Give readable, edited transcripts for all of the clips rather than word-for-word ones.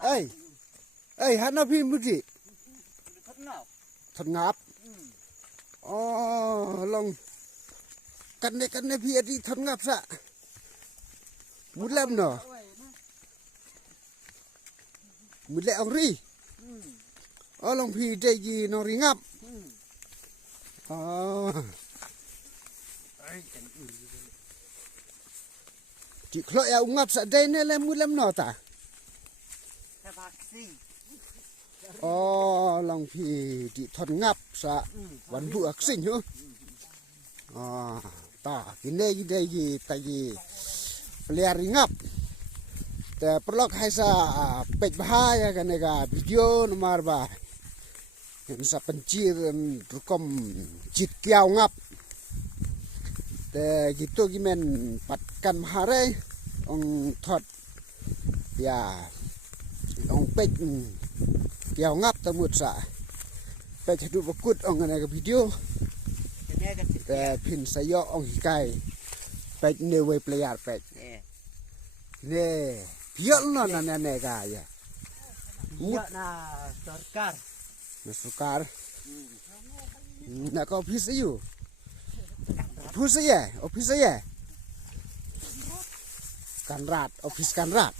Ê, ê, hát nó phim cái gì? Thật ngáp. Lòng cắt này phía đi thật ngáp sạ. Muốn làm nào? Muốn lẹ ông ri. Lòng phía đây gì nó ri ngáp. Chị khởi ông ngáp sạ đây nên là muốn làm nào ta? Lòng thì chị thuần ngập sợ vẫn vụ ác sinh nữa ta cái này đây gì tại vì pelihara ngapแต่perluให้sa pek bahaya kan ega video nomor ba yang sa pencir rukom cit kiau ngapแต่gitu gimen patkan mahare ong thot ya ong pek kiau ngap temut sa pek hidup bekut ong ega videoแต่พินสยอองหิไก่เป็ดเนวเปลี่ยนเป็ดเน่เพี้ยนนั่นนั่นเนกายะมุดน่ะสุการน่ะก็พิษอยู่พิษยังออฟฟิศยังการรัดออฟฟิศการรัด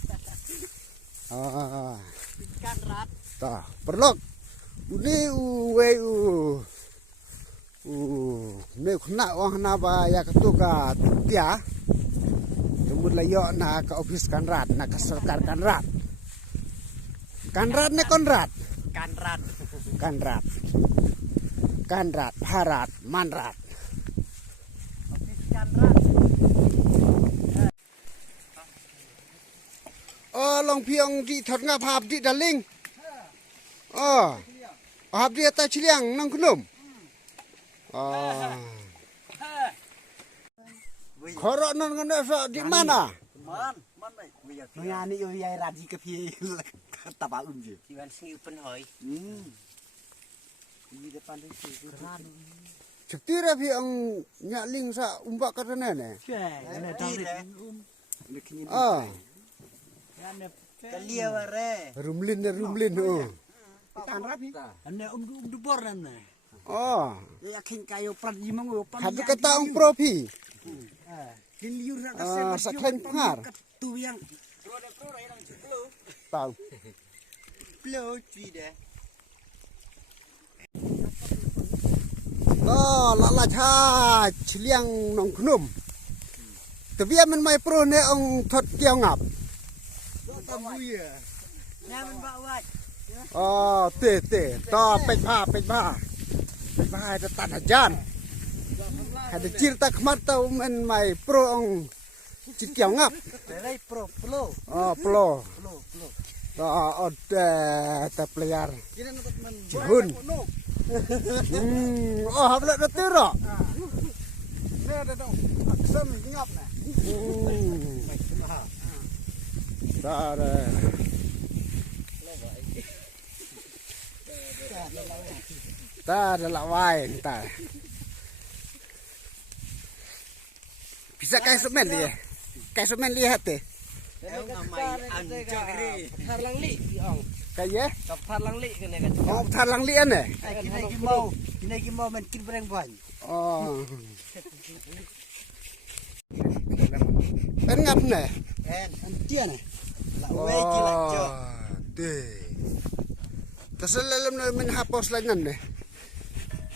การรัดต่อperlu iniนี่ขณะว่านาบายากตุกาเตียสมมุติละยอนากับออฟฟิศการรัฐนักสรการการรัฐเนี่ยการรัฐภารัฐมันรัฐออฟฟิศการรัฐลองเพียงที่ถอดงาภาพที่ดัลลิงภาพที่ตาเฉียงนั่งขนมKoronan kan dah di mana? Mana ni yang rajin ke pi tapak je. Tiwan sini open hoi. Di depan tu keran. Cetira pi ang nyaling sa umbak katana ne. Ana dah ni kini. Kalia ware. Rumlin Tan rapi. Ana dubor nan. Yakin kayo pran imang opan. Hadu kata ang profi. Liur sa klaim pengar. Tu yang Pro yang ciplo. Tahu. Plo cuy dah. Lala cha chiliang nong knum. Tapi man mai pro ne ang thot kiao ngap. tamu ya. Nah men bawat. Te. Ta pek ba. Bahaya tanah jan. Ada cerita kemata men mai pro ong cikiau ngap. Belai plo. Plo. Ta playar. Jihun. Habla de tiro. Ne ada dong. Aksam ngap na. Ada. Ta ada lawai ta. Bisa kai semen dia. Kai semen lihat deh. Thar lang li ong. Kai ye? Thar lang li kan kan. Thar lang li an eh. Kini mau men kin bereng ban. Ben ngap ne. Dia ne. La we kila jo. Deh. Terselam na men hapos langan ne.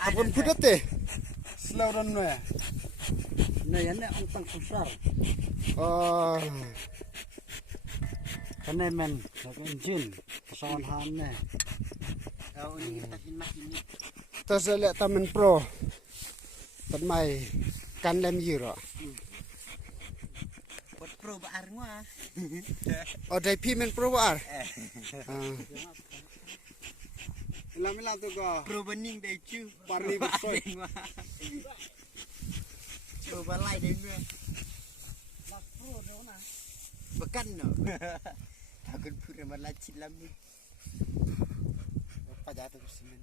Apun kudat teh. Slow down ne. Nah yang ni ang tang kusar. Kena men, nak engine, pesawat han ne. Oh ini kita himak ini. Terselak tamen pro. Temai kan lem yiro. Buat pro baar ngah. Dai pi men pro war. Ilam tu go. Pro bening dai cu. Parli besoi. Pro balai dai ngah. Lak pro dah na. Bekan no. Takut pura malacit lamu. Apa jatuh ke sini?